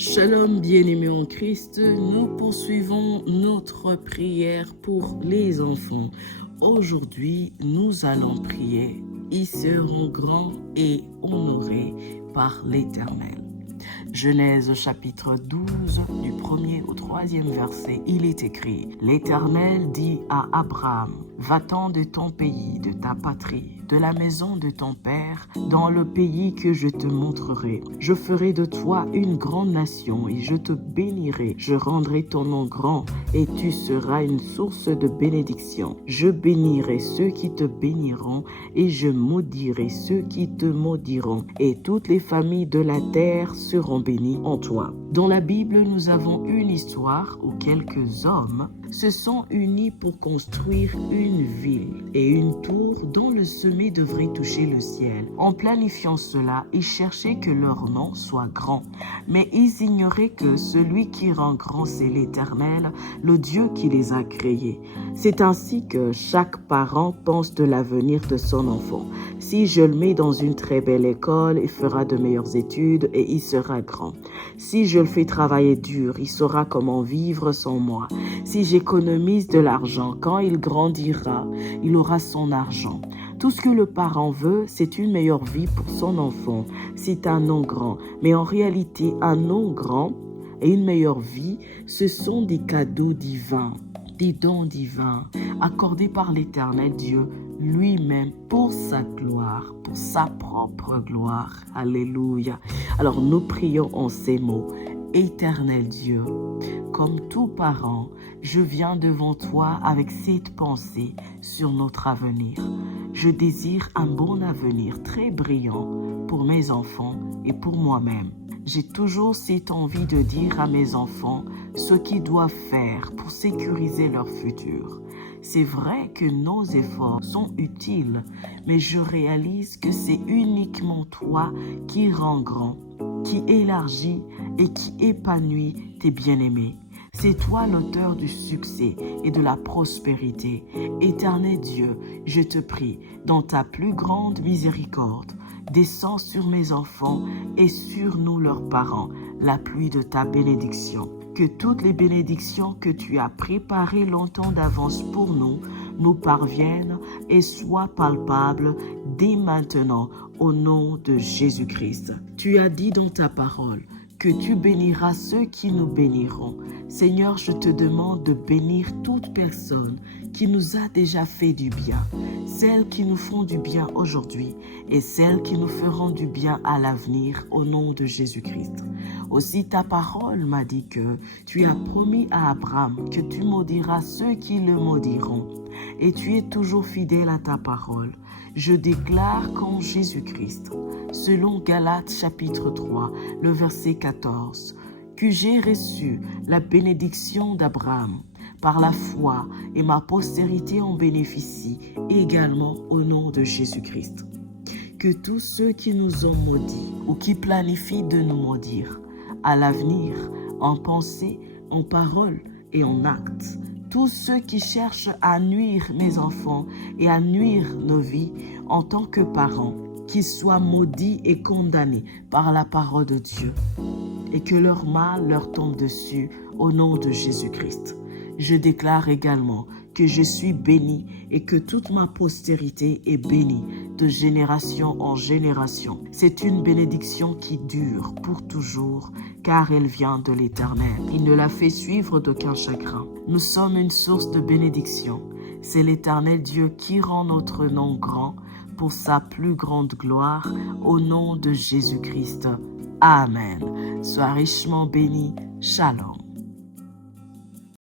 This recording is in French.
Shalom bien-aimés en Christ, nous poursuivons notre prière pour les enfants. Aujourd'hui, nous allons prier. Ils seront grands et honorés par l'Éternel. Genèse chapitre 12, du 1er au 3e verset, il est écrit: L'Éternel dit à Abraham, va-t'en de ton pays, de ta patrie, de la maison de ton père, dans le pays que je te montrerai. Je ferai de toi une grande nation et je te bénirai. Je rendrai ton nom grand et tu seras une source de bénédiction. Je bénirai ceux qui te béniront et je maudirai ceux qui te maudiront. Et toutes les familles de la terre seront bénies en toi. Dans la Bible, nous avons une histoire où quelques hommes se sont unis pour construire une ville et une tour dont le sommet devrait toucher le ciel. En planifiant cela, ils cherchaient que leur nom soit grand, mais ils ignoraient que celui qui rend grand, c'est l'Éternel, le Dieu qui les a créés. C'est ainsi que chaque parent pense de l'avenir de son enfant. Si je le mets dans une très belle école, il fera de meilleures études et il sera grand. Si je le fais travailler dur, il saura comment vivre sans moi. Si j'économise de l'argent, quand il grandira, il aura son argent. Tout ce que le parent veut, c'est une meilleure vie pour son enfant. C'est un nom grand. Mais en réalité, un nom grand et une meilleure vie, ce sont des cadeaux divins, des dons divins accordés par l'Éternel Dieu lui-même pour sa gloire, pour sa propre gloire. Alléluia. Alors nous prions en ces mots. Éternel Dieu, comme tout parent, je viens devant toi avec cette pensée sur notre avenir. Je désire un bon avenir très brillant pour mes enfants et pour moi-même. J'ai toujours cette envie de dire à mes enfants ce qu'ils doivent faire pour sécuriser leur futur. C'est vrai que nos efforts sont utiles, mais je réalise que c'est uniquement toi qui rends grand, qui élargit et qui épanouit tes bien-aimés. C'est toi l'auteur du succès et de la prospérité. Éternel Dieu, je te prie, dans ta plus grande miséricorde, descends sur mes enfants et sur nous leurs parents la pluie de ta bénédiction. Que toutes les bénédictions que tu as préparées longtemps d'avance pour nous, nous parviennent et soient palpables dès maintenant au nom de Jésus-Christ. Tu as dit dans ta parole que tu béniras ceux qui nous béniront. Seigneur, je te demande de bénir toute personne qui nous a déjà fait du bien, celles qui nous font du bien aujourd'hui et celles qui nous feront du bien à l'avenir au nom de Jésus-Christ. Aussi ta parole m'a dit que tu as promis à Abraham que tu maudiras ceux qui le maudiront et tu es toujours fidèle à ta parole. Je déclare qu'en Jésus-Christ, selon Galates chapitre 3, le verset 14, que j'ai reçu la bénédiction d'Abraham par la foi et ma postérité en bénéficie également au nom de Jésus-Christ. Que tous ceux qui nous ont maudits ou qui planifient de nous maudire, à l'avenir, en pensée, en parole et en acte, tous ceux qui cherchent à nuire mes enfants et à nuire nos vies en tant que parents, qu'ils soient maudits et condamnés par la parole de Dieu et que leur mal leur tombe dessus au nom de Jésus-Christ. Je déclare également que je suis béni et que toute ma postérité est bénie de génération en génération. C'est une bénédiction qui dure pour toujours car elle vient de l'Éternel. Il ne la fait suivre d'aucun chagrin. Nous sommes une source de bénédiction. C'est l'Éternel Dieu qui rend notre nom grand pour sa plus grande gloire au nom de Jésus-Christ. Amen. Sois richement béni. Shalom.